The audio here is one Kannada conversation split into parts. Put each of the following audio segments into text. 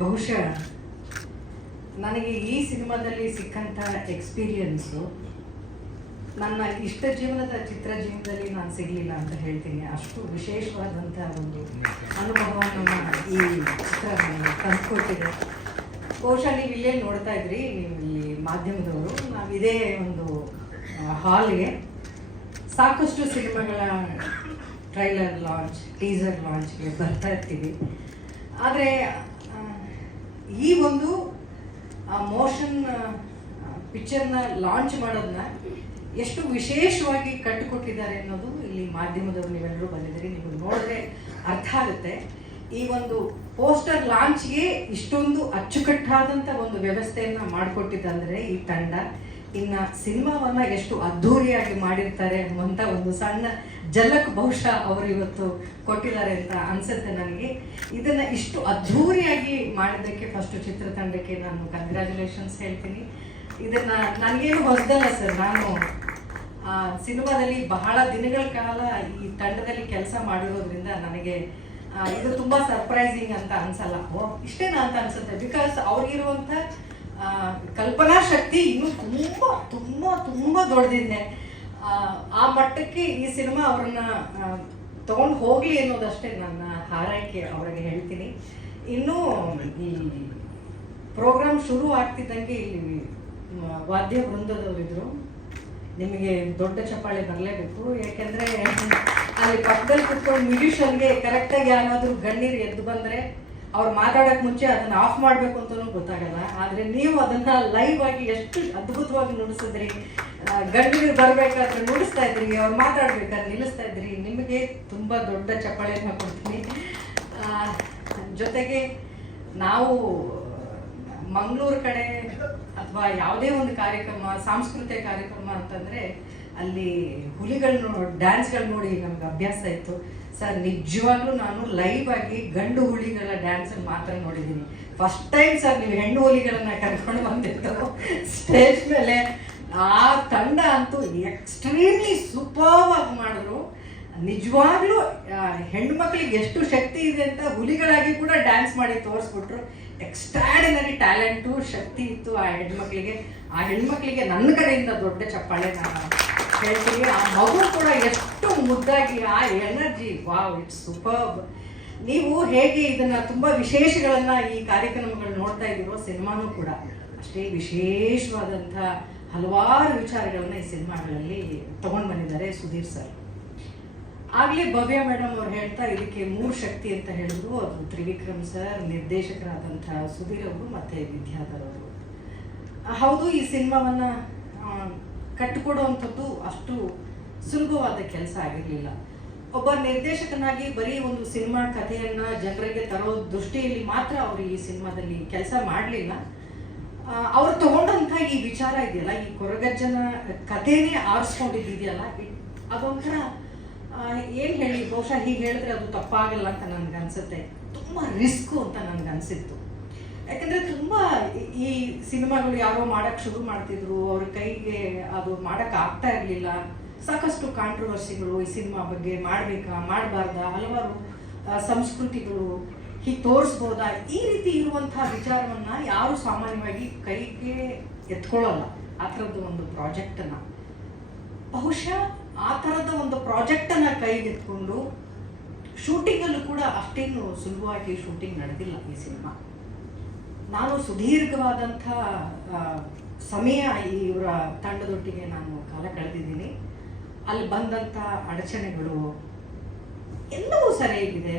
ಬಹುಶಃ ನನಗೆ ಈ ಸಿನಿಮಾದಲ್ಲಿ ಸಿಕ್ಕಂಥ ಎಕ್ಸ್ಪೀರಿಯನ್ಸು ನನ್ನ ಇಷ್ಟ ಜೀವನದ ಚಿತ್ರ ಜೀವನದಲ್ಲಿ ನಾನು ಸಿಗಲಿಲ್ಲ ಅಂತ ಹೇಳ್ತೀನಿ. ಅಷ್ಟು ವಿಶೇಷವಾದಂಥ ಒಂದು ಅನುಭವವನ್ನು ಈ ಚಿತ್ರ ತಂದುಕೊಟ್ಟಿದೆ. ಬಹುಶಃ ನೀವು ಇಲ್ಲೇ ನೋಡ್ತಾ ಇದ್ರಿ, ನೀವು ಇಲ್ಲಿ ಮಾಧ್ಯಮದವರು, ನಾವಿದೇ ಒಂದು ಹಾಲ್ಗೆ ಸಾಕಷ್ಟು ಸಿನಿಮಾಗಳ ಟ್ರೈಲರ್ ಲಾಂಚ್, ಟೀಸರ್ ಲಾಂಚ್ಗೆ ಬರ್ತಾ ಇರ್ತೀವಿ. ಆದರೆ ಈ ಒಂದು ಮೋಷನ್ ಪಿಕ್ಚರ್ನ ಲಾಂಚ್ ಮಾಡೋದನ್ನ ಎಷ್ಟು ವಿಶೇಷವಾಗಿ ಕಟ್ಟಿಕೊಟ್ಟಿದ್ದಾರೆ ಅನ್ನೋದು ಇಲ್ಲಿ ಮಾಧ್ಯಮದವರು ನೀವೆಲ್ಲರೂ ಬಂದಿದ್ದೀರಿ, ನೀವು ನೋಡಿದ್ರೆ ಅರ್ಥ ಆಗುತ್ತೆ. ಈ ಒಂದು ಪೋಸ್ಟರ್ ಲಾಂಚ್ಗೆ ಇಷ್ಟೊಂದು ಅಚ್ಚುಕಟ್ಟಾದಂಥ ಒಂದು ವ್ಯವಸ್ಥೆಯನ್ನು ಮಾಡಿಕೊಟ್ಟಿದ್ದಂದರೆ ಈ ತಂಡ, ಇನ್ನು ಸಿನಿಮಾವನ್ನ ಎಷ್ಟು ಅದ್ಧೂರಿಯಾಗಿ ಮಾಡಿರ್ತಾರೆ ಅನ್ನುವಂಥ ಒಂದು ಸಣ್ಣ ಜಲಕ್ ಬಹುಶಃ ಅವರು ಇವತ್ತು ಕೊಟ್ಟಿದ್ದಾರೆ ಅಂತ ಅನ್ಸುತ್ತೆ ನನಗೆ. ಇದನ್ನ ಇಷ್ಟು ಅದ್ಧೂರಿಯಾಗಿ ಮಾಡಿದ್ದಕ್ಕೆ ಫಸ್ಟ್ ಚಿತ್ರತಂಡಕ್ಕೆ ನಾನು ಕಂಗ್ರ್ಯಾಚುಲೇಷನ್ಸ್ ಹೇಳ್ತೀನಿ. ಇದನ್ನ ನನಗೇನು ಹೊಸದಲ್ಲ ಸರ್, ನಾನು ಸಿನಿಮಾದಲ್ಲಿ ಬಹಳ ದಿನಗಳ ಕಾಲ ಈ ತಂಡದಲ್ಲಿ ಕೆಲಸ ಮಾಡಿರೋದ್ರಿಂದ ನನಗೆ ಇದು ತುಂಬಾ ಸರ್ಪ್ರೈಸಿಂಗ್ ಅಂತ ಅನ್ಸಲ್ಲ. ಇಷ್ಟೇನಾ ಅಂತ ಅನ್ಸುತ್ತೆ, ಬಿಕಾಸ್ ಅವ್ರಿಗಿರುವಂಥ ಕಲ್ಪನಾ ಶಕ್ತಿ ಇನ್ನೂ ತುಂಬ ತುಂಬ ತುಂಬ ದೊಡ್ಡದಿದೆ. ಆ ಮಟ್ಟಕ್ಕೆ ಈ ಸಿನಿಮಾ ಅವ್ರನ್ನ ತಗೊಂಡು ಹೋಗ್ಲಿ ಅನ್ನೋದಷ್ಟೇ ನನ್ನ ಹಾರೈಕೆ ಅವರಿಗೆ ಹೇಳ್ತೀನಿ. ಇನ್ನೂ ಈ ಪ್ರೋಗ್ರಾಮ್ ಶುರು ಆಗ್ತಿದ್ದಂಗೆ ಇಲ್ಲಿ ವಾದ್ಯ ವೃಂದದವರಿದ್ರು, ನಿಮಗೆ ದೊಡ್ಡ ಚಪ್ಪಾಳೆ ಬರಲೇಬೇಕು. ಯಾಕೆಂದ್ರೆ ಅಲ್ಲಿ ಪಕ್ಕದಲ್ಲಿ ಕುತ್ಕೊಂಡು ಮ್ಯೂಸಿಷಿಯನ್ಗೆ ಕರೆಕ್ಟಾಗಿ ಯಾರಾದರೂ ಗಣ್ಣೀರು ಎದ್ದು ಬಂದರೆ ಅವ್ರು ಮಾತಾಡೋಕೆ ಮುಂಚೆ ಅದನ್ನು ಆಫ್ ಮಾಡಬೇಕು ಅಂತಲೂ ಗೊತ್ತಾಗಲ್ಲ. ಆದರೆ ನೀವು ಅದನ್ನು ಲೈವ್ ಆಗಿ ಎಷ್ಟು ಅದ್ಭುತವಾಗಿ ನುಡಿಸಿದ್ರಿ, ಗಂಡಿಗೆ ಬರಬೇಕಾದ್ರೆ ನುಡಿಸ್ತಾ ಇದ್ರಿ, ಅವ್ರು ಮಾತಾಡ್ಬೇಕಾದ್ರೆ ನಿಲ್ಲಿಸ್ತಾ ಇದ್ರಿ. ನಿಮಗೆ ತುಂಬ ದೊಡ್ಡ ಚಪ್ಪಾಳೆಯನ್ನು ಕೊಡ್ತೀನಿ. ಜೊತೆಗೆ ನಾವು ಮಂಗಳೂರು ಕಡೆ ಅಥವಾ ಯಾವುದೇ ಒಂದು ಕಾರ್ಯಕ್ರಮ, ಸಾಂಸ್ಕೃತಿಕ ಕಾರ್ಯಕ್ರಮ ಅಂತಂದರೆ ಅಲ್ಲಿ ಹುಲಿಗಳು ಡ್ಯಾನ್ಸ್ಗಳು ನೋಡಿ ನಮ್ಗೆ ಅಭ್ಯಾಸ ಇತ್ತು ಸರ್. ನಿಜವಾಗ್ಲೂ ನಾನು ಲೈವ್ ಆಗಿ ಗಂಡು ಹುಲಿಗಳ ಡ್ಯಾನ್ಸಲ್ಲಿ ಮಾತ್ರ ನೋಡಿದ್ದೀನಿ. ಫಸ್ಟ್ ಟೈಮ್ ಸರ್ ನೀವು ಹೆಣ್ಣು ಹುಲಿಗಳನ್ನ ಕರ್ಕೊಂಡು ಬಂದಿದ್ದು ಸ್ಟೇಜ್ ಮೇಲೆ. ಆ ತಂಡ ಅಂತೂ ಎಕ್ಸ್ಟ್ರೀಮ್ಲಿ ಸೂಪರ್ವ್ ಆಗಿ ಮಾಡಿದ್ರು. ನಿಜವಾಗ್ಲೂ ಹೆಣ್ಣು ಮಕ್ಕಳಿಗೆ ಎಷ್ಟು ಶಕ್ತಿ ಇದೆ ಅಂತ ಹುಲಿಗಳಾಗಿ ಕೂಡ ಡ್ಯಾನ್ಸ್ ಮಾಡಿ ತೋರಿಸ್ಬಿಟ್ರು. ಎಕ್ಸ್ಟ್ರಾಡಿನರಿ ಟ್ಯಾಲೆಂಟು, ಶಕ್ತಿ ಇತ್ತು ಆ ಹೆಣ್ಮಕ್ಳಿಗೆ. ಆ ಹೆಣ್ಮಕ್ಳಿಗೆ ನನ್ನ ಕಡೆಯಿಂದ ದೊಡ್ಡ ಚಪ್ಪಾಳೆ ನಾನು ಹೇಳ್ತೀನಿ. ಆ ಮಗು ಕೂಡ ಎಷ್ಟು ಮುದ್ದಾಗಿ, ಆ ಎನರ್ಜಿ, ವಾವ್, ಇಟ್ಸ್ ಸೂಪರ್ಬ್. ನೀವು ಹೇಗೆ ಇದನ್ನ ತುಂಬ ವಿಶೇಷಗಳನ್ನ ಈ ಕಾರ್ಯಕ್ರಮಗಳು ನೋಡ್ತಾ ಇದ್ದೀರೋ, ಸಿನಿಮಾನೂ ಕೂಡ ಅಷ್ಟೇ ವಿಶೇಷವಾದಂಥ ಹಲವಾರು ವಿಚಾರಗಳನ್ನ ಈ ಸಿನಿಮಾಗಳಲ್ಲಿ ತಗೊಂಡು ಬಂದಿದ್ದಾರೆ ಸುಧೀರ್ ಸರ್. ಆಗಲೇ ಭವ್ಯ ಮೇಡಮ್ ಅವ್ರು ಹೇಳ್ತಾ ಇದಕ್ಕೆ 3 ಶಕ್ತಿ ಅಂತ ಹೇಳಿದ್ರು. ಅದು ತ್ರಿವಿಕ್ರಮ್ ಸರ್, ನಿರ್ದೇಶಕರಾದಂಥ ಸುಧೀರ್ ಅವರು ಮತ್ತು ವಿದ್ಯಾಧರ್ ಅವರು. ಹೌದು, ಈ ಸಿನಿಮಾವನ್ನು ಕಟ್ಟಿಕೊಡುವಂಥದ್ದು ಅಷ್ಟು ಸುಲಭವಾದ ಕೆಲಸ ಆಗಿರಲಿಲ್ಲ. ಒಬ್ಬ ನಿರ್ದೇಶಕನಾಗಿ ಬರೀ ಒಂದು ಸಿನಿಮಾ ಕಥೆಯನ್ನು ಜನರಿಗೆ ತರೋ ದೃಷ್ಟಿಯಲ್ಲಿ ಮಾತ್ರ ಅವರು ಈ ಸಿನಿಮಾದಲ್ಲಿ ಕೆಲಸ ಮಾಡಲಿಲ್ಲ. ಅವ್ರು ತಗೊಂಡಂಥ ಈ ವಿಚಾರ ಇದೆಯಲ್ಲ, ಈ ಕೊರಗಜ್ಜನ ಕಥೆನೇ ಆರಿಸ್ಕೊಂಡಿದೆಯಲ್ಲ, ಅದೊಂಥರ ಏನು ಹೇಳಿ, ಬಹುಶಃ ಹೀಗೆ ಹೇಳಿದ್ರೆ ಅದು ತಪ್ಪಾಗಲ್ಲ ಅಂತ ನನಗನ್ಸುತ್ತೆ. ತುಂಬ ರಿಸ್ಕು ಅಂತ ನನಗನ್ಸಿತ್ತು. ಯಾಕಂದರೆ ತುಂಬ ಈ ಸಿನಿಮಾಗಳು ಯಾರೋ ಮಾಡೋಕ್ಕೆ ಶುರು ಮಾಡ್ತಿದ್ರು, ಅವ್ರ ಕೈಗೆ ಅದು ಮಾಡೋಕ್ಕೆ ಆಗ್ತಾ ಇರಲಿಲ್ಲ. ಸಾಕಷ್ಟು ಕಾಂಟ್ರವರ್ಸಿಗಳು ಈ ಸಿನಿಮಾ ಬಗ್ಗೆ, ಮಾಡಬೇಕಾ ಮಾಡಬಾರ್ದಾ, ಹಲವಾರು ಸಂಸ್ಕೃತಿಗಳು ಹೀಗೆ ತೋರಿಸ್ಬೋದಾ, ಈ ರೀತಿ ಇರುವಂಥ ವಿಚಾರವನ್ನು ಯಾರು ಸಾಮಾನ್ಯವಾಗಿ ಕೈಗೆ ಎತ್ಕೊಳ್ಳಲ್ಲ. ಆ ಥರದ್ದು ಒಂದು ಪ್ರಾಜೆಕ್ಟನ್ನು, ಬಹುಶಃ ಆ ಥರದ ಒಂದು ಪ್ರಾಜೆಕ್ಟನ್ನು ಕೈಗೆತ್ಕೊಂಡು ಶೂಟಿಂಗಲ್ಲೂ ಕೂಡ ಅಷ್ಟೇನು ಸುಲಭವಾಗಿ ಶೂಟಿಂಗ್ ನಡೆದಿಲ್ಲ ಈ ಸಿನಿಮಾ. ನಾನು ಸುದೀರ್ಘವಾದಂಥ ಸಮಯ ಇವರ ತಂಡದೊಟ್ಟಿಗೆ ನಾನು ಕಾಲ ಕಳೆದಿದ್ದೀನಿ. ಅಲ್ಲಿ ಬಂದಂಥ ಅಡಚಣೆಗಳು ಎಲ್ಲವೂ ಸರಿಯಾಗಿದೆ.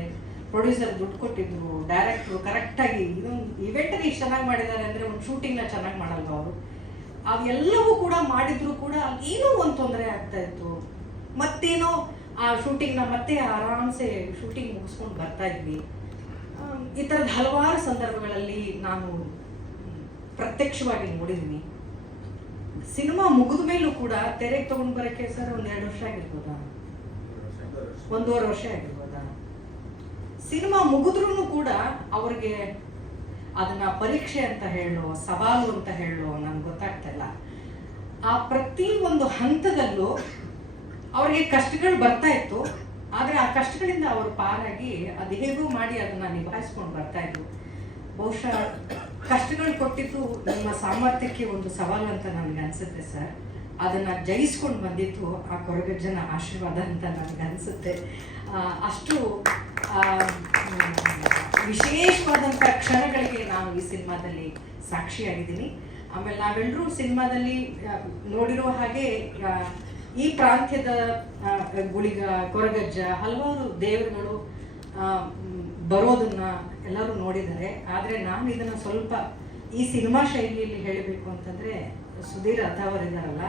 ಪ್ರೊಡ್ಯೂಸರ್ ದುಡ್ಡು ಕೊಟ್ಟಿದ್ರು, ಡೈರೆಕ್ಟ್ರು ಕರೆಕ್ಟಾಗಿ ಇದೊಂದು ಇವೆಂಟಲ್ಲಿ ಇಷ್ಟು ಚೆನ್ನಾಗಿ ಮಾಡಿದ್ದಾರೆ ಅಂದರೆ ಒಂದು ಶೂಟಿಂಗ್ನ ಚೆನ್ನಾಗಿ ಮಾಡಲ್ವ ಅವರು. ಅವೆಲ್ಲವೂ ಕೂಡ ಮಾಡಿದ್ರು ಕೂಡ ಏನೋ ಒಂದು ತೊಂದರೆ ಆಗ್ತಾ ಇತ್ತು. ಮತ್ತೇನೋ ಆ ಶೂಟಿಂಗ್ನ ಮತ್ತೆ ಆರಾಮ್ಸೆ ಶೂಟಿಂಗ್ ಮುಗಿಸ್ಕೊಂಡು ಬರ್ತಾ ಇದ್ವಿ. ಈ ಥರದ ಹಲವಾರು ಸಂದರ್ಭಗಳಲ್ಲಿ ನಾನು ಪ್ರತ್ಯಕ್ಷವಾಗಿ ನೋಡಿದ್ದೀನಿ. ಸಿನಿಮಾ ಮುಗಿದ ಮೇಲೂ ಕೂಡ ತೆರೆಗೆ ತಗೊಂಡು ಬರೋಕ್ಕೆ ಸರ್ 1-2 ವರ್ಷ ಆಗಿರ್ಬೋದಾ, 1.5 ವರ್ಷ ಆಗಿರ್ಬೋದಾ. ಸಿನಿಮಾ ಮುಗಿದ್ರೂ ಕೂಡ ಅವ್ರಿಗೆ ಅದನ್ನ ಪರೀಕ್ಷೆ ಅಂತ ಹೇಳೋ, ಸವಾಲು ಅಂತ ಹೇಳೋ ನನಗೆ ಗೊತ್ತಾಗ್ತಾ ಇಲ್ಲ. ಆ ಪ್ರತಿ ಒಂದು ಹಂತದಲ್ಲೂ ಅವ್ರಿಗೆ ಕಷ್ಟಗಳು ಬರ್ತಾ ಇತ್ತು, ಆದರೆ ಆ ಕಷ್ಟಗಳಿಂದ ಅವರು ಪಾರಾಗಿ ಅದು ಹೇಗೂ ಮಾಡಿ ಅದನ್ನು ನಿಭಾಯಿಸ್ಕೊಂಡು ಬರ್ತಾ ಇದ್ರು. ಬಹುಶಃ ಕಷ್ಟಗಳು ಕೊಟ್ಟಿದ್ದು ನಿಮ್ಮ ಸಾಮರ್ಥ್ಯಕ್ಕೆ ಒಂದು ಸವಾಲು ಅಂತ ನನಗೆ ಅನಿಸುತ್ತೆ ಸರ್. ಅದನ್ನು ಜಯಿಸ್ಕೊಂಡು ಬಂದಿತ್ತು ಆ ಕೊರಗಜ್ಜನ ಆಶೀರ್ವಾದ ಅಂತ ನನಗೆ ಅನಿಸುತ್ತೆ. ಅಷ್ಟು ವಿಶೇಷವಾದಂಥ ಕ್ಷಣಗಳಿಗೆ ನಾನು ಈ ಸಿನಿಮಾದಲ್ಲಿ ಸಾಕ್ಷಿಯಾಗಿದ್ದೀನಿ. ಆಮೇಲೆ ನಾವೆಲ್ಲರೂ ಸಿನಿಮಾದಲ್ಲಿ ನೋಡಿರೋ ಹಾಗೆ ಈ ಪ್ರಾಂತ್ಯದ ಗುಳಿಗ, ಕೊರಗಜ್ಜ, ಹಲವಾರು ದೇವರುಗಳು ಬರೋದನ್ನ ಎಲ್ಲರೂ ನೋಡಿದ್ದಾರೆ. ಆದರೆ ನಾನು ಇದನ್ನು ಸ್ವಲ್ಪ ಈ ಸಿನಿಮಾ ಶೈಲಿಯಲ್ಲಿ ಹೇಳಬೇಕು ಅಂತಂದರೆ, ಸುಧೀರ್ ಅಥವರಿದ್ದಾರಲ್ಲ,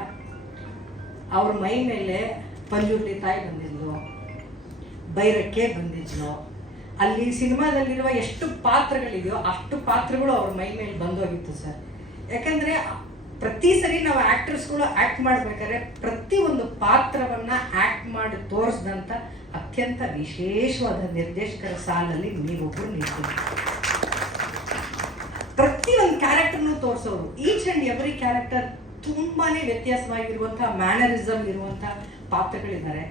ಅವ್ರ ಮೈ ಮೇಲೆ ಪಂಜುರ್ಲಿ ತಾಯಿ ಬಂದಿದ್ಲು, ಬೈರಕ್ಕೆ ಬಂದಿದ್ಲು. ಅಲ್ಲಿ ಸಿನಿಮಾದಲ್ಲಿರುವ ಎಷ್ಟು ಪಾತ್ರಗಳಿದೆಯೋ ಅಷ್ಟು ಪಾತ್ರಗಳು ಅವ್ರ ಮೈ ಮೇಲೆ ಬಂದೋಗಿತ್ತು ಸರ್. ಯಾಕಂದರೆ ಪ್ರತಿ ಸರಿ ನಾವು ಆ್ಯಕ್ಟರ್ಸ್ಗಳು ಆ್ಯಕ್ಟ್ ಮಾಡ್ಬೇಕಾದ್ರೆ ಪ್ರತಿಯೊಂದು ಪಾತ್ರವನ್ನು ಆ್ಯಕ್ಟ್ ಮಾಡಿ ತೋರಿಸಿದಂಥ ಅತ್ಯಂತ ವಿಶೇಷವಾದ ನಿರ್ದೇಶಕರ ಸಾಲಲ್ಲಿ ನೀವೊಬ್ಬರು ನಿಲ್ತೀವಿ. ಪ್ರತಿಯೊಂದು ಕ್ಯಾರೆಕ್ಟರ್ನು ತೋರಿಸೋರು, ಈಚ್ ಆ್ಯಂಡ್ ಎವ್ರಿ ಕ್ಯಾರೆಕ್ಟರ್ ತುಂಬಾ ವ್ಯತ್ಯಾಸವಾಗಿರುವಂಥ ಮ್ಯಾನರಿಸಮ್ ಇರುವಂಥ ಪಾತ್ರಗಳಿದ್ದಾರೆ.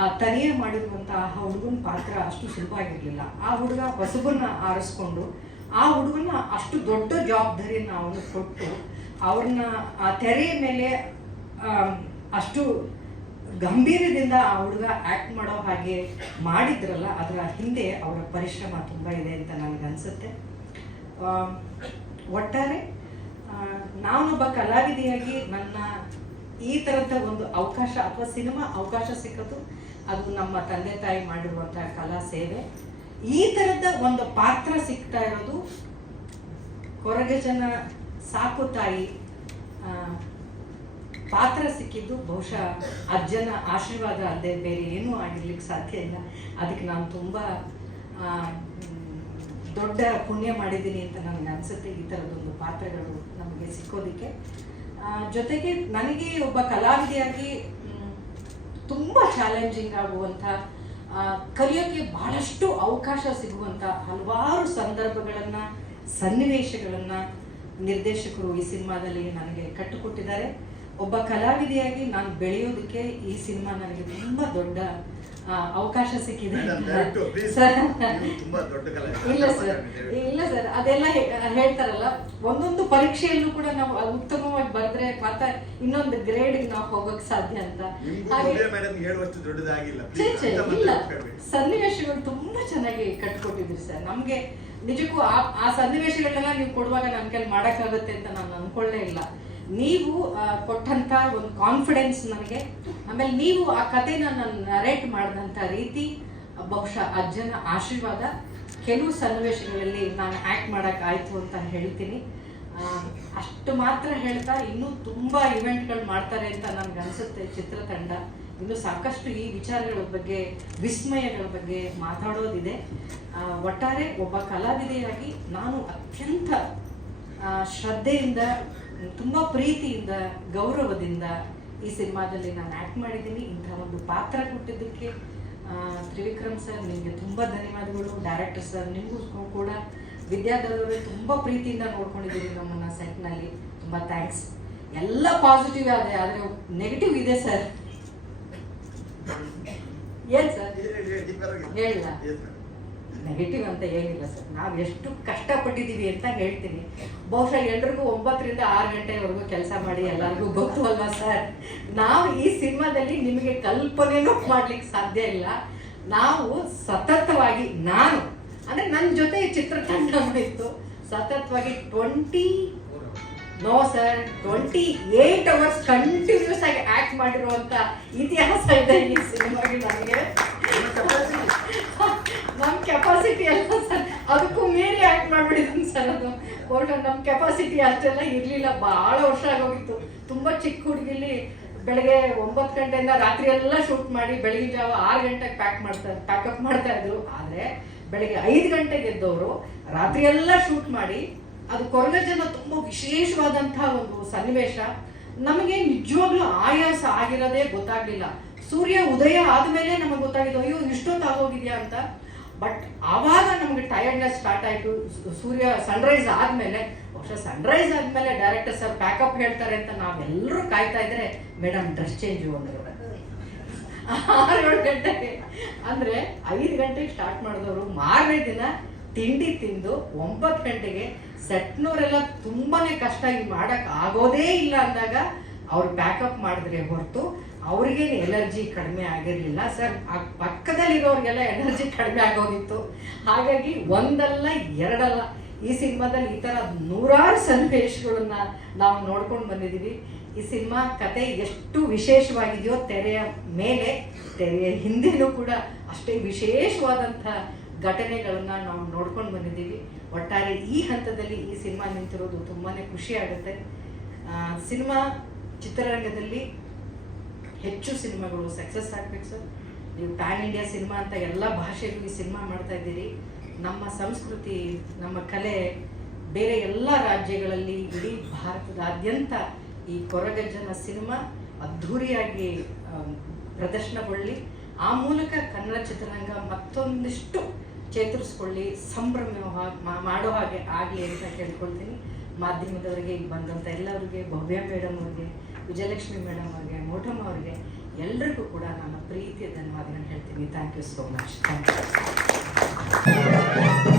ಆ ತನಿಯೇ ಮಾಡಿರುವಂಥ ಆ ಹುಡುಗನ ಪಾತ್ರ ಅಷ್ಟು ಸುಲಭ ಆಗಿರಲಿಲ್ಲ. ಆ ಹುಡುಗ ಹೊಸಬನ್ನ ಆರಿಸ್ಕೊಂಡು ಆ ಹುಡುಗನ ಅಷ್ಟು ದೊಡ್ಡ ಜವಾಬ್ದಾರಿಯನ್ನು ಅವನು ಕೊಟ್ಟು ಅವ್ರನ್ನ ಆ ತೆರೆಯ ಮೇಲೆ ಅಷ್ಟು ಗಂಭೀರದಿಂದ ಆ ಹುಡುಗ ಆ್ಯಕ್ಟ್ ಮಾಡೋ ಹಾಗೆ ಮಾಡಿದ್ರಲ್ಲ, ಅದರ ಹಿಂದೆ ಅವರ ಪರಿಶ್ರಮ ತುಂಬ ಇದೆ ಅಂತ ನನಗನ್ಸುತ್ತೆ. ಒಟ್ಟಾರೆ ನಾನೊಬ್ಬ ಕಲಾವಿದೆಯಾಗಿ ನನ್ನ ಈ ಥರದ ಒಂದು ಅವಕಾಶ ಅಥವಾ ಸಿನಿಮಾ ಅವಕಾಶ ಸಿಕ್ಕೋದು ಅದು ನಮ್ಮ ತಂದೆ ತಾಯಿ ಮಾಡಿರುವಂಥ ಕಲಾ ಸೇವೆ. ಈ ಥರದ ಒಂದು ಪಾತ್ರ ಸಿಗ್ತಾ ಇರೋದು ಕೊರಗಜ್ಜನ ಸಾಕು ತಾಯಿ ಪಾತ್ರ ಸಿಕ್ಕಿದ್ದು ಬಹುಶಃ ಅಜ್ಜನ ಆಶೀರ್ವಾದ ಅಲ್ಲದೆ ಬೇರೆ ಏನೂ ಆಗಿರ್ಲಿಕ್ಕೆ ಸಾಧ್ಯ ಇಲ್ಲ. ಅದಕ್ಕೆ ನಾನು ತುಂಬ ದೊಡ್ಡ ಪುಣ್ಯ ಮಾಡಿದ್ದೀನಿ ಅಂತ ನನಗೆ ಅನಿಸುತ್ತೆ ಈ ಥರದೊಂದು ಪಾತ್ರಗಳು ನಮಗೆ ಸಿಕ್ಕೋದಕ್ಕೆ. ಜೊತೆಗೆ ನನಗೆ ಒಬ್ಬ ಕಲಾವಿದೆಯಾಗಿ ತುಂಬ ಚಾಲೆಂಜಿಂಗ್ ಆಗುವಂಥ, ಕಲಿಯೋಕ್ಕೆ ಬಹಳಷ್ಟು ಅವಕಾಶ ಸಿಗುವಂಥ ಹಲವಾರು ಸಂದರ್ಭಗಳನ್ನು, ಸನ್ನಿವೇಶಗಳನ್ನು ನಿರ್ದೇಶಕರು ಈ ಸಿನಿಮಾದಲ್ಲಿ ನನಗೆ ಕಟ್ಟಿಕೊಟ್ಟಿದ್ದಾರೆ. ಒಬ್ಬ ಕಲಾವಿದೆಯಾಗಿ ನಾನು ಬೆಳೆಯೋದಕ್ಕೆ ಈ ಸಿನಿಮಾ ನನಗೆ ತುಂಬ ದೊಡ್ಡ ಅವಕಾಶ ಸಿಕ್ಕಿದೆ. ಇಲ್ಲ ಸರ್, ಅದೆಲ್ಲ ಹೇಳ್ತಾರಲ್ಲ, ಒಂದೊಂದು ಪರೀಕ್ಷೆಯಲ್ಲೂ ಕೂಡ ನಾವು ಉತ್ತಮವಾಗಿ ಬರೆದ್ರೆ ಮಾತ್ರ ಇನ್ನೊಂದು ಗ್ರೇಡ್ ನಾವು ಹೋಗೋಕೆ ಸಾಧ್ಯ ಅಂತ. ಇಲ್ಲ, ಸನ್ನಿವೇಶಗಳು ತುಂಬಾ ಚೆನ್ನಾಗಿ ಕಟ್ಕೊಟ್ಟಿದ್ರಿ ಸರ್. ನಮ್ಗೆ ನಿಜಕ್ಕೂ ಆ ಸನ್ನಿವೇಶಗಳನ್ನೆಲ್ಲ ನೀವು ಕೊಡುವಾಗ ನನ್ನ ಕೈಲಿ ಮಾಡೋಕ್ಕಾಗುತ್ತೆ ಅಂತ ನಾನು ಅನ್ಕೊಳ್ಳೇ ಇಲ್ಲ. ನೀವು ಕೊಟ್ಟಂತ ಒಂದು ಕಾನ್ಫಿಡೆನ್ಸ್ ನನಗೆ, ಆಮೇಲೆ ನೀವು ಆ ಕಥೆನ ನಾನು ನರೇಟ್ ಮಾಡಿದಂಥ ರೀತಿ ಬಹುಶಃ ಅಜ್ಜನ ಆಶೀರ್ವಾದ. ಕೆಲವು ಸನ್ನಿವೇಶಗಳಲ್ಲಿ ನಾನು ಆ್ಯಕ್ಟ್ ಮಾಡೋಕ್ಕಾಯ್ತು ಅಂತ ಹೇಳ್ತೀನಿ. ಅಷ್ಟು ಮಾತ್ರ ಹೇಳ್ತಾ ಇನ್ನೂ ತುಂಬ ಇವೆಂಟ್ಗಳು ಮಾಡ್ತಾರೆ ಅಂತ ನನಗೆ ಅನಿಸುತ್ತೆ ಚಿತ್ರತಂಡ. ಇನ್ನೂ ಸಾಕಷ್ಟು ಈ ವಿಚಾರಗಳ ಬಗ್ಗೆ, ವಿಸ್ಮಯಗಳ ಬಗ್ಗೆ ಮಾತಾಡೋದಿದೆ. ಒಟ್ಟಾರೆ ಒಬ್ಬ ಕಲಾವಿದೆಯಾಗಿ ನಾನು ಅತ್ಯಂತ ಶ್ರದ್ಧೆಯಿಂದ, ತುಂಬ ಪ್ರೀತಿಯಿಂದ, ಗೌರವದಿಂದ ಈ ಸಿನಿಮಾದಲ್ಲಿ ನಾನು ಆ್ಯಕ್ಟ್ ಮಾಡಿದ್ದೀನಿ. ಇಂಥ ಒಂದು ಪಾತ್ರ ಕೊಟ್ಟಿದ್ದಕ್ಕೆ ತ್ರಿವಿಕ್ರಮ್ ಸರ್ ನಿಮಗೆ ತುಂಬ ಧನ್ಯವಾದಗಳು. ಡೈರೆಕ್ಟರ್ ಸರ್ ನಿಮಗೂ ಕೂಡ, ವಿದ್ಯಾಧರವರೇ ತುಂಬ ಪ್ರೀತಿಯಿಂದ ನೋಡ್ಕೊಂಡಿದ್ದೀರಿ ನಮ್ಮನ್ನು ಸೆಟ್ನಲ್ಲಿ, ತುಂಬ ಥ್ಯಾಂಕ್ಸ್. ಎಲ್ಲ ಪಾಸಿಟಿವ್ ಆದರೆ ನೆಗೆಟಿವ್ ಇದೆ ಸರ್. ಏನು ಸರ್ ಹೇಳ? ನೆಗೆಟಿವ್ ಅಂತ ಏನಿಲ್ಲ ಸರ್, ನಾವು ಎಷ್ಟು ಕಷ್ಟಪಟ್ಟಿದ್ದೀವಿ ಅಂತ ಹೇಳ್ತೀನಿ. ಬಹುಶಃ ಎಲ್ರಿಗೂ 9 ರಿಂದ 6 ಗಂಟೆವರೆಗೂ ಕೆಲಸ ಮಾಡಿ ಎಲ್ಲರಿಗೂ ಗೊತ್ತು ಅಲ್ವಾ ಸರ್. ನಾವು ಈ ಸಿನಿಮಾದಲ್ಲಿ ನಿಮಗೆ ಕಲ್ಪನೆನೂ ಮಾಡ್ಲಿಕ್ಕೆ ಸಾಧ್ಯ ಇಲ್ಲ. ನಾವು ಸತತವಾಗಿ, ನಾನು ಅಂದರೆ ನನ್ನ ಜೊತೆ ಚಿತ್ರತಂಡ ಇತ್ತು, ಸತತವಾಗಿ 28 ಅವರ್ಸ್ ಕಂಟಿನ್ಯೂಸ್ ಆಗಿ ಆ್ಯಕ್ಟ್ ಮಾಡಿರುವಂಥ ಇತಿಹಾಸ ಇದೆ ಈ ಸಿನಿಮಾಗೆ. ನನಗೆ ನಮ್ಮ ಕೆಪಾಸಿಟಿ ಅಲ್ಲ ಸರ್, ಅದಕ್ಕೂ ಮೀರಿ ಆ್ಯಕ್ಟ್ ಮಾಡಿಬಿಟ್ಟಿದ್ದೀನಿ ಸರ್. ಅದು ನಮ್ಮ ಕೆಪಾಸಿಟಿ ಅಷ್ಟೆಲ್ಲ ಇರಲಿಲ್ಲ, ಭಾಳ ವರ್ಷ ಆಗೋಗಿತ್ತು. ತುಂಬ ಚಿಕ್ಕ ಹುಡುಗಿಲಿ ಬೆಳಗ್ಗೆ 9 ಗಂಟೆಯಿಂದ ರಾತ್ರಿ ಎಲ್ಲ ಶೂಟ್ ಮಾಡಿ ಬೆಳಗಿನ ಜಾವ 6 ಗಂಟೆಗೆ ಪ್ಯಾಕಪ್ ಮಾಡ್ತಾ ಇದ್ರು. ಆದರೆ ಬೆಳಗ್ಗೆ 5 ಗಂಟೆಗೆ ಎದ್ದವರು ರಾತ್ರಿ ಎಲ್ಲ ಶೂಟ್ ಮಾಡಿ, ಅದು ಕೊರಗಜ್ಜನ ತುಂಬ ವಿಶೇಷವಾದಂತಹ ಒಂದು ಸನ್ನಿವೇಶ. ನಮಗೆ ನಿಜವಾಗ್ಲೂ ಆಯಾಸ ಆಗಿರೋದೇ ಗೊತ್ತಾಗ್ಲಿಲ್ಲ. ಸೂರ್ಯ ಉದಯ ಆದಮೇಲೆ ನಮಗೆ ಗೊತ್ತಾಗಿದ್ದು ಅಯ್ಯೋ ಇಷ್ಟೊತ್ತು ಆಗೋಗಿದೆಯಾ ಅಂತ. ಬಟ್ ಆವಾಗ ನಮಗೆ ಟಯರ್ಡ್ನೆಸ್ ಸ್ಟಾರ್ಟ್ ಆಯಿತು. ಸೂರ್ಯ ಸನ್ರೈಸ್ ಆದಮೇಲೆ, ಬಹುಶಃ ಸನ್ರೈಸ್ ಆದಮೇಲೆ ಡೈರೆಕ್ಟರ್ ಸರ್ ಪ್ಯಾಕಪ್ ಹೇಳ್ತಾರೆ ಅಂತ ನಾವೆಲ್ಲರೂ ಕಾಯ್ತಾ ಇದ್ರೆ ಮೇಡಮ್ ಡ್ರೆಸ್ ಚೇಂಜು ಅಂದರು. 6-7 ಗಂಟೆಗೆ. ಅಂದರೆ 5 ಗಂಟೆಗೆ ಸ್ಟಾರ್ಟ್ ಮಾಡಿದವರು ಮಾರನೇ ದಿನ ತಿಂಡಿ ತಿಂದು 9 ಗಂಟೆಗೆ ಸೆಟ್ನವರೆಲ್ಲ ತುಂಬಾ ಕಷ್ಟ ಮಾಡೋಕ್ಕೆ ಆಗೋದೇ ಇಲ್ಲ ಅಂದಾಗ ಅವ್ರು ಪ್ಯಾಕಪ್ ಮಾಡಿದ್ರೆ ಹೊರತು ಅವ್ರಿಗೇನು ಎನರ್ಜಿ ಕಡಿಮೆ ಆಗಿರಲಿಲ್ಲ ಸರ್. ಆ ಪಕ್ಕದಲ್ಲಿರೋರಿಗೆಲ್ಲ ಎನರ್ಜಿ ಕಡಿಮೆ ಆಗೋದಿತ್ತು. ಹಾಗಾಗಿ ಒಂದಲ್ಲ ಎರಡಲ್ಲ ಈ ಸಿನಿಮಾದಲ್ಲಿ ಈ ಥರ ನೂರಾರು ಸನ್ನಿವೇಶಗಳನ್ನ ನಾವು ನೋಡ್ಕೊಂಡು ಬಂದಿದ್ದೀವಿ. ಈ ಸಿನಿಮಾ ಕತೆ ಎಷ್ಟು ವಿಶೇಷವಾಗಿದೆಯೋ ತೆರೆಯ ಮೇಲೆ ತೆರೆಯ ಹಿಂದೆನೂ ಕೂಡ ಅಷ್ಟೇ ವಿಶೇಷವಾದಂಥ ಘಟನೆಗಳನ್ನು ನಾವು ನೋಡ್ಕೊಂಡು ಬಂದಿದ್ದೀವಿ. ಒಟ್ಟಾರೆ ಈ ಹಂತದಲ್ಲಿ ಈ ಸಿನಿಮಾ ನಿಂತಿರೋದು ತುಂಬಾ ಖುಷಿ ಆಗುತ್ತೆ. ಸಿನಿಮಾ ಚಿತ್ರರಂಗದಲ್ಲಿ ಹೆಚ್ಚು ಸಿನಿಮಾಗಳು ಸಕ್ಸಸ್ ಆಗ್ಬೇಕು ಸರ್. ನೀವು ಪ್ಯಾನ್ ಇಂಡಿಯಾ ಸಿನಿಮಾ ಅಂತ ಎಲ್ಲ ಭಾಷೆಗೂ ಈ ಸಿನಿಮಾ ಮಾಡ್ತಾ ಇದ್ದೀರಿ. ನಮ್ಮ ಸಂಸ್ಕೃತಿ, ನಮ್ಮ ಕಲೆ ಬೇರೆ ಎಲ್ಲ ರಾಜ್ಯಗಳಲ್ಲಿ, ಇಡೀ ಭಾರತದಾದ್ಯಂತ ಈ ಕೊರಗಜ್ಜನ ಸಿನಿಮಾ ಅದ್ಧೂರಿಯಾಗಿ ಪ್ರದರ್ಶನಗೊಳ್ಳಿ, ಆ ಮೂಲಕ ಕನ್ನಡ ಚಿತ್ರರಂಗ ಮತ್ತೊಂದಿಷ್ಟು ಚೇತರಿಸ್ಕೊಳ್ಳಿ, ಸಂಭ್ರಮ ಮಾಡೋ ಹಾಗೆ ಆಗಲಿ ಅಂತ ಕೇಳ್ಕೊಳ್ತೀನಿ. ಮಾಧ್ಯಮದವರಿಗೆ ಈಗ ಬಂದಂಥ ಎಲ್ಲರಿಗೆ, ಭವ್ಯ ಮೇಡಮ್ ಅವ್ರಿಗೆ, ವಿಜಯಲಕ್ಷ್ಮಿ ಮೇಡಮ್ ಅವ್ರಿಗೆ, ಮೋಟಮ್ಮ ಅವರಿಗೆ ಎಲ್ಲರಿಗೂ ಕೂಡ ನಾನು ಪ್ರೀತಿಯ ಧನ್ಯವಾದಗಳನ್ನು ಹೇಳ್ತೀನಿ. Thank you so much. Thank you.